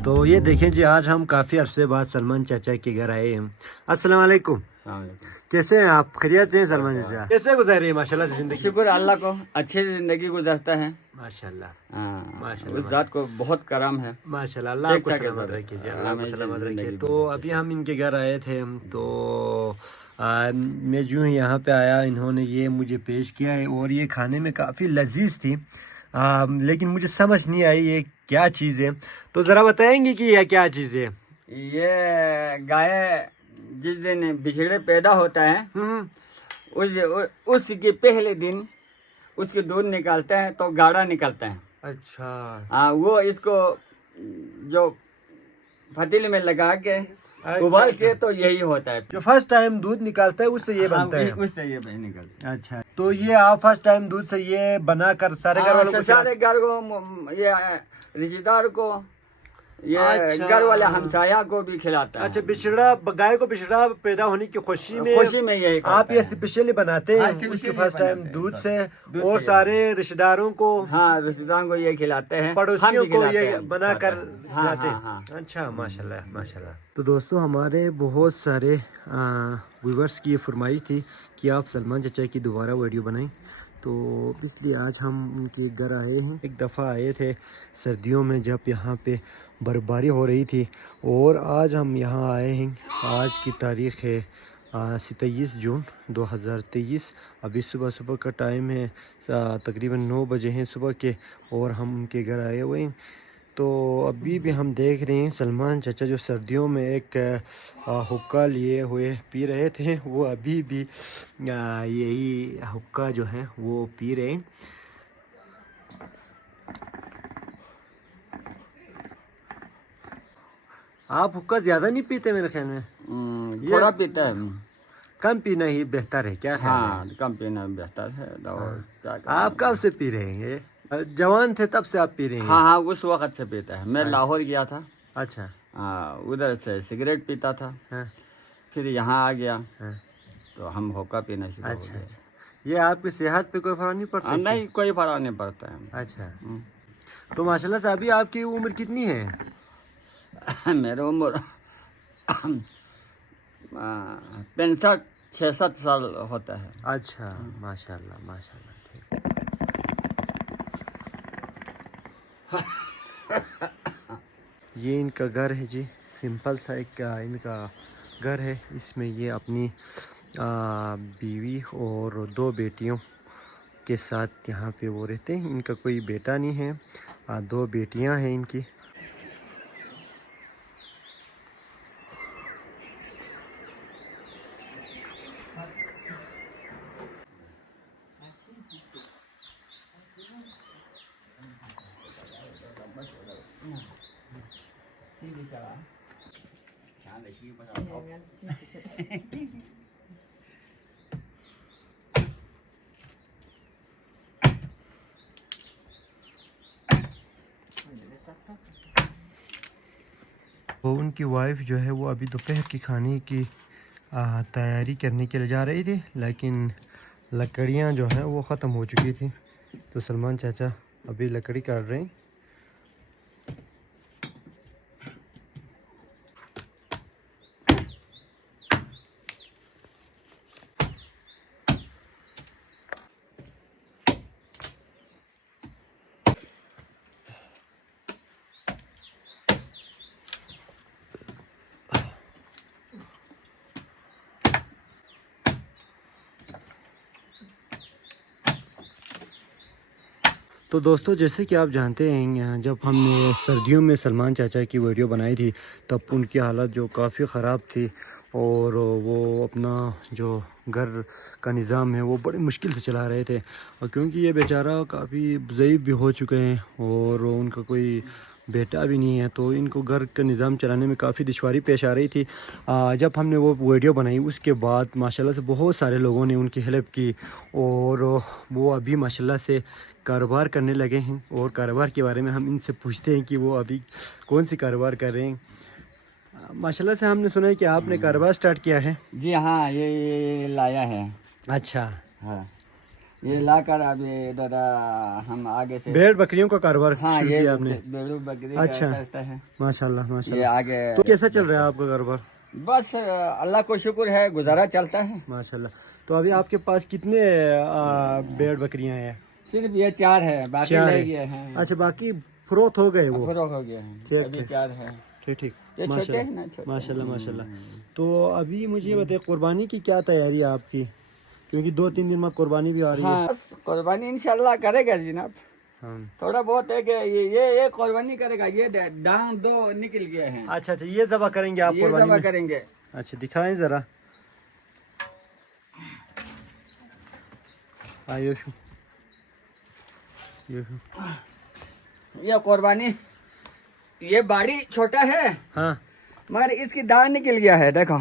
तो ये देखें जी, आज हम काफ़ी अरसे बाद सलमान चाचा के घर आए हैं। अस्सलाम वालेकुम। कैसे हैं आप? खैरियत से हैं सलमान चाचा? कैसे गुजर रही है माशाल्लाह से जिंदगी? शुक्र अल्लाह को, अच्छी जिंदगी गुजरता है माशाल्लाह माशाल्लाह। उस माशाल्लाह जात को बहुत करम है। माशाल्लाह। अल्लाह आपको सलामत रखे जी, अल्लाह आपको सलामत रखे। तो अभी हम इनके घर आए थे, तो मैं जो यहाँ पे आया, इन्होंने ये मुझे पेश किया है और ये खाने में काफ़ी लजीज थी। लेकिन मुझे समझ नहीं आई ये क्या चीज़ है, तो ज़रा बताएंगे कि यह क्या चीज़ है? ये गाय जिस दिन बिछड़े पैदा होता है उसके पहले दिन उसके दूध निकालते हैं तो गाढ़ा निकलता है। अच्छा। हाँ, वो इसको जो पतीले में लगा के अच्छा, उबाल के तो यही होता है। जो फर्स्ट टाइम दूध निकालता है उससे ये बनता है? उससे ये निकलता है। अच्छा, तो ये आप फर्स्ट टाइम दूध से ये बनाकर सारे घर वालों को सारे घर को, ये रिश्तेदार को, ये अच्छा, घर वाले हमसाया को भी खिलाता है। अच्छा, बिछड़ा गाय को बिछड़ा पैदा होने की खुशी में यही आप ये स्पेशली बनाते हैं उसके फर्स्ट टाइम दूध से, और सारे रिश्तेदारों को, हाँ, रिश्तेदारों को ये खिलाते हैं, पड़ोसियों को ये बनाकर हाँ, खिलाते हैं। हाँ, हाँ। अच्छा, माशाल्लाह माशाल्लाह। तो दोस्तों, हमारे बहुत सारे व्यूवर्स की ये फरमाइश थी कि आप सलमान चाचा की दोबारा वीडियो बनाएं, तो इसलिए आज हम उनके घर आए हैं। एक दफ़ा आए थे सर्दियों में जब यहाँ पे बर्फबारी हो रही थी, और आज हम यहाँ आए हैं। आज की तारीख़ है 27 जून 2023। अभी सुबह सुबह का टाइम है, तकरीबन 9 बजे हैं सुबह के, और हम उनके घर आए हुए हैं। तो अभी भी हम देख रहे हैं सलमान चाचा जो सर्दियों में एक हुक्का लिए हुए पी रहे थे, वो अभी भी यही हुक्का जो है वो पी रहे हैं। आप हुक्का ज़्यादा नहीं पीते मेरे ख्याल में? थोड़ा पीता है, कम पीना ही बेहतर है, क्या ख्याल है? हाँ, कम पीना बेहतर है। आप कब से पी रहे हैं? ये जवान थे तब से आप पी रहे हैं? हाँ हाँ, उस वक्त से पीता है। मैं लाहौर गया था, अच्छा। हाँ, उधर से सिगरेट पीता था। हाँ, फिर यहाँ आ गया, हाँ। तो हम होका पीना शुरू हो अच्छा गए। अच्छा, ये आपकी सेहत पे कोई फर्क नहीं पड़ता इससे? नहीं, कोई फर्क नहीं पड़ता है। अच्छा, तो माशाल्लाह से अभी आपकी उम्र कितनी है? मेरी उम्र 65-66 साल होता है। अच्छा, माशाल्लाह माशाल्लाह, ठीक। ये इनका घर है जी, सिंपल सा एक इनका घर है। इसमें ये अपनी बीवी और 2 बेटियों के साथ यहाँ पे वो रहते हैं। इनका कोई बेटा नहीं है, 2 बेटियाँ हैं इनकी। तो उनकी वाइफ जो है वो अभी दोपहर की खाने की तैयारी करने के लिए जा रही थी, लेकिन लकड़ियाँ जो है वो ख़त्म हो चुकी थी, तो सलमान चाचा अभी लकड़ी काट रहे हैं। तो दोस्तों, जैसे कि आप जानते हैं, जब हमने सर्दियों में सलमान चाचा की वीडियो बनाई थी तब उनकी हालत जो काफ़ी ख़राब थी, और वो अपना जो घर का निज़ाम है वो बड़ी मुश्किल से चला रहे थे, और क्योंकि ये बेचारा काफ़ी ज़ईफ़ भी हो चुके हैं और उनका कोई बेटा भी नहीं है, तो इनको घर का निज़ाम चलाने में काफ़ी दुश्वारी पेश आ रही थी। जब हमने वो वीडियो बनाई उसके बाद माशाल्लाह से बहुत सारे लोगों ने उनकी हेल्प की, और वो अभी माशाल्लाह से कारोबार करने लगे हैं। और कारोबार के बारे में हम इनसे पूछते हैं कि वो अभी कौन सी कारोबार कर रहे हैं। माशाल्लाह से हमने सुना है कि आपने कारोबार स्टार्ट किया है? जी हाँ, ये लाया है। अच्छा। हाँ, ये लाकर अभी दादा हम आगे से भेड़ बकरियों का कारोबार हाँ शुरू ये किया आपने? भेड़ू बकरी अच्छा। करता है माशाल्लाह ये माशाल्लाह। आगे तो कैसा चल रहा है आपका कारोबार? बस अल्लाह को शुक्र है गुजारा चलता है। माशाल्लाह। तो अभी आपके पास कितने भेड़ बकरियां हैं? सिर्फ ये 4 है, बाकी चार ले है। गए हैं। अच्छा, बाकी फरोख्त हो गए वो? फरोख हो गया है, ठीक, अभी ठीक। 4 है। ठीक ठीक। ये छोटे हैं ना, छोटे। माशाल्लाह माशाल्लाह। तो अभी मुझे बताइए कुर्बानी की क्या तैयारी है आपकी, क्योंकि 2-3 दिन में कुर्बानी भी आ रही है। हाँ बस कुर्बानी इंशाल्लाह करेगा जनाब। हाँ। थोड़ा बहुत है कि ये कुर्बानी करेगा। ये दांत 2 निकल गए हैं, अच्छा अच्छा, ये जबा करेंगे आप ये कुर्बानी जमा में? करेंगे। अच्छा दिखाएं जरा। आयुष ये कुर्बानी, ये बाड़ी छोटा है हाँ। मगर इसकी दांत निकल गया है, देखो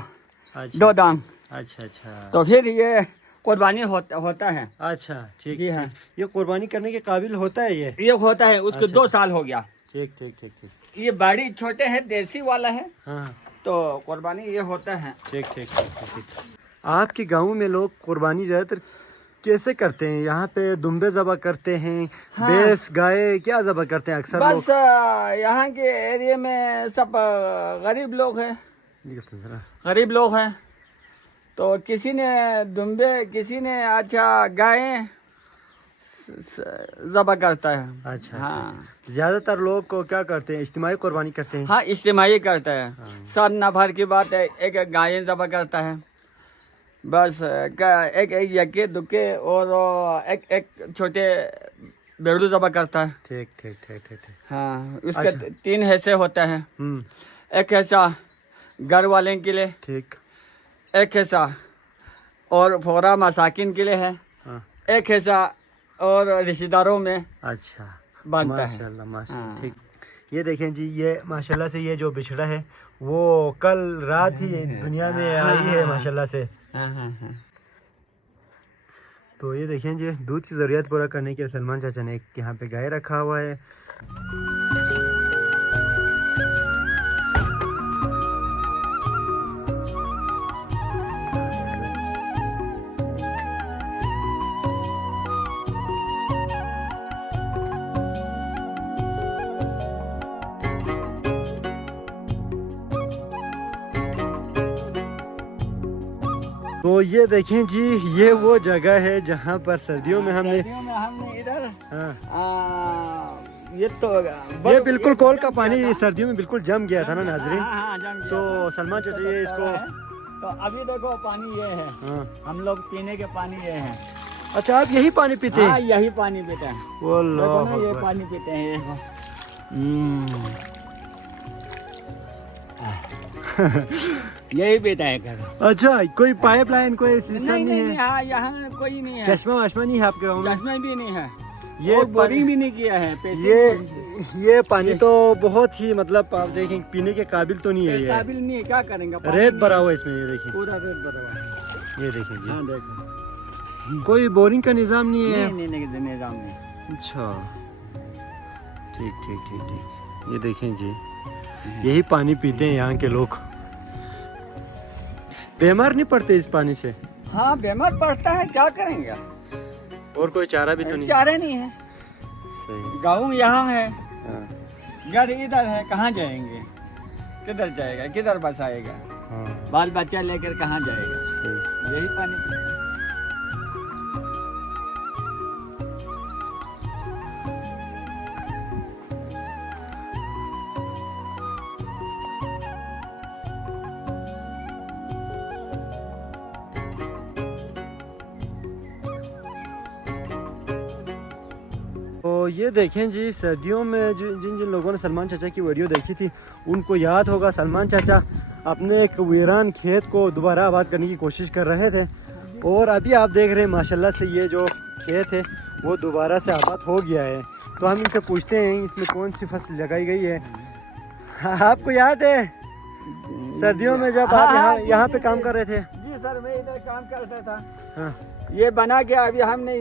अच्छा 2 दांत। अच्छा अच्छा। तो फिर ये कुर्बानी होता है। अच्छा ठीक जी हाँ। ठीक। ये कुर्बानी करने के काबिल होता है ये? ये होता है, उसको अच्छा। 2 साल हो गया। ठीक ठीक ठीक ठीक। ये बाड़ी छोटे है, देसी वाला है, हाँ तो कुर्बानी ये होता है। ठीक ठीक ठीक ठीक ठीक। आपके गांव में लोग कुर्बानी ज़्यादातर कैसे करते हैं? यहाँ पे दुम्बे ज़बा करते हैं, हाँ। भैंस गाय क्या ज़बा करते हैं अक्सर लोग? बस यहाँ के एरिया में सब गरीब लोग हैं, गरीब लोग हैं। तो किसी ने दुम्बे, किसी ने अच्छा गाय ज़बा करता है। अच्छा हाँ। अच्छा। ज़्यादातर लोग को क्या करते हैं, इज्तिमाई कुर्बानी करते हैं? हाँ इज्तिमाई करता है। हाँ। सब नफर की बात है, एक गाय ज़बा करता है बस, एक यके दुके, और एक छोटे भेड़ू ज़बा करता है। ठीक ठीक ठीक ठीक ठीक। हाँ उसके अच्छा। 3 हिस्से होते हैं। एक हिस्सा घर वाले के लिए, ठीक। एक हिस्सा और फोरा मसाकिन के लिए है, हाँ। एक हिस्सा और रिश्तेदारों में अच्छा बनता है। माशाल्लाह माशाल्लाह। हाँ। ठीक। ये देखें जी, ये माशाल्लाह से ये जो बिछड़ा है वो कल रात ही दुनिया में आई है माशाल्लाह से। हाँ हाँ हाँ। तो ये देखें जी, दूध की ज़रूरत पूरा करने के लिए सलमान चाचा ने एक यहाँ पे गाय रखा हुआ है। तो ये देखें जी, ये वो जगह है जहाँ पर सर्दियों में हमने इधर हाँ, ये तो ये बिल्कुल कॉल का पानी सर्दियों में बिल्कुल जम गया था ना नाजरीन। हाँ, जम गया तो था। सलमान चाचा ये इसको तो अभी देखो पानी ये है, हाँ। हम लोग पीने के पानी ये है। अच्छा, आप यही पानी पीते हाँ हैं? यही पानी पीते हैं। देखो ना, ये अल्लाह। पानी पीते हैं यही पीता है घर। अच्छा, कोई पाइपलाइन कोई सिस्टम नहीं नहीं नहीं, है? हाँ यहाँ कोई नहीं है, चश्मा वश्मा नहीं है आपके गाँव में? चश्मा भी नहीं है, ये और बोरिंग भी नहीं किया है। ये पानी तो बहुत ही मतलब आप देखें पीने के काबिल तो नहीं है ये। काबिल नहीं है, क्या करेंगे? पानी रेत नहीं भरा है। हुआ है इसमें, ये देखिए। पूरा रेत भरा हुआ है। ये देखें जी, हाँ देखो, कोई बोरिंग का निजाम नहीं है? नहीं निजाम नहीं। अच्छा ठीक ठीक ठीक ठीक। ये देखें जी, यही पानी पीते हैं यहाँ के लोग। बीमार नहीं पड़ते इस पानी से? हाँ बीमार पड़ता है, क्या करेंगे? और कोई चारा भी तो नहीं? चारे नहीं है। सही। गाँव यहाँ है, हाँ घर इधर है, कहाँ जाएंगे? किधर जाएगा, किधर बसाएगा? हाँ बाल बच्चा लेकर कहाँ जाएगा? सही। यही पानी। तो ये देखें जी, सर्दियों में जिन जिन लोगों ने सलमान चाचा की वीडियो देखी थी उनको याद होगा, सलमान चाचा अपने एक वीरान खेत को दोबारा आबाद करने की कोशिश कर रहे थे। और अभी आप देख रहे हैं माशाल्लाह से ये जो खेत है वो दोबारा से आबाद हो गया है। तो हम इनसे पूछते हैं इसमें कौन सी फसल लगाई गई है। आपको याद है सर्दियों में जब आप यहाँ पे काम कर रहे थे? जी सर, मैं इधर काम करता था। हाँ। ये बना के अभी हमने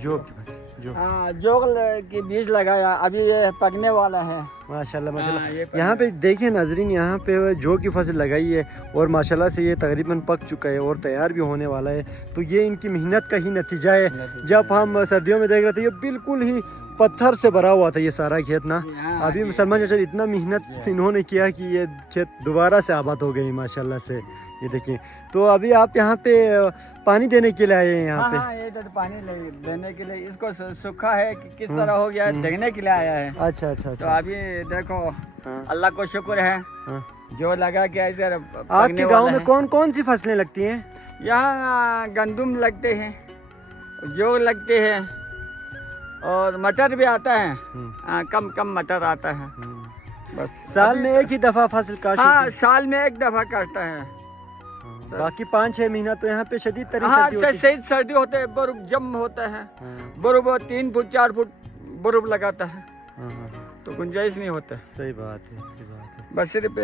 जो की फसल जो हाँ जोग की बीज लगाया, अभी ये पकने वाला है। माशाल्लाह हाँ, माशाल्लाह। ये यहाँ पे देखिए नाजरीन, यहाँ पे जो की फसल लगाई है और माशाल्लाह से ये तकरीबन पक चुका है और तैयार भी होने वाला है। तो ये इनकी मेहनत का ही नतीजा है। जब हम सर्दियों में देख रहे थे ये बिल्कुल ही पत्थर से भरा हुआ था ये सारा खेत ना। हाँ, अभी सलमान चाचा इतना मेहनत इन्होंने किया कि ये खेत दोबारा से आबाद हो गई माशाल्लाह से। ये देखिए, तो अभी आप यहाँ पे पानी देने के लिए आए हैं यहाँ हाँ पे? हाँ, ये तो पानी देने के लिए, इसको सूखा है कि किस तरह हो गया है देखने के लिए आया है। अच्छा अच्छा तो अच्छा। अभी देखो हाँ। अल्लाह को शुक्र है हाँ। जो लगा के इधर आपके गांव में कौन कौन सी फसलें लगती हैं? यहाँ गंदुम लगते हैं, जो लगते हैं और मटर भी आता है। कम कम मटर आता है बस। साल में एक ही दफा फसल काट हाँ साल में एक दफा काटता है। बाकी 5-6 महीना तो यहाँ पे शदीद तरह हाँ सर्दी होती सही सर्दी होते है, बर्फ जम होता है। बर्फ 3 फुट 4 फुट बर्फ लगाता है, तो गुंजाइश नहीं होता। सही बात है, सही बात है। बस सिर्फ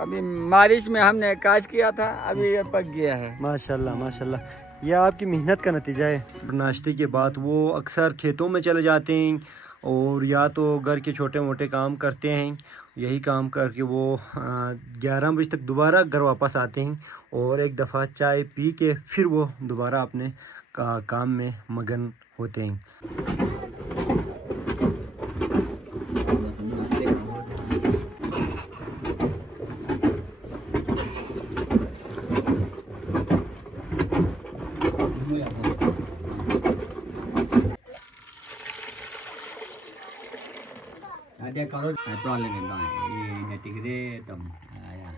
अभी बारिश में हमने काश किया था, अभी ये पक गया है। माशाल्लाह माशाल्लाह। यह आपकी मेहनत का नतीजा है। नाश्ते के बाद वो अक्सर खेतों में चले जाते हैं और या तो घर के छोटे मोटे काम करते हैं। यही काम करके वो 11 बजे तक दोबारा घर वापस आते हैं और एक दफ़ा चाय पी के फिर वो दोबारा अपने काम में मगन होते हैं। Ada kalau atau lagi dong, ini nanti kita tem, ya.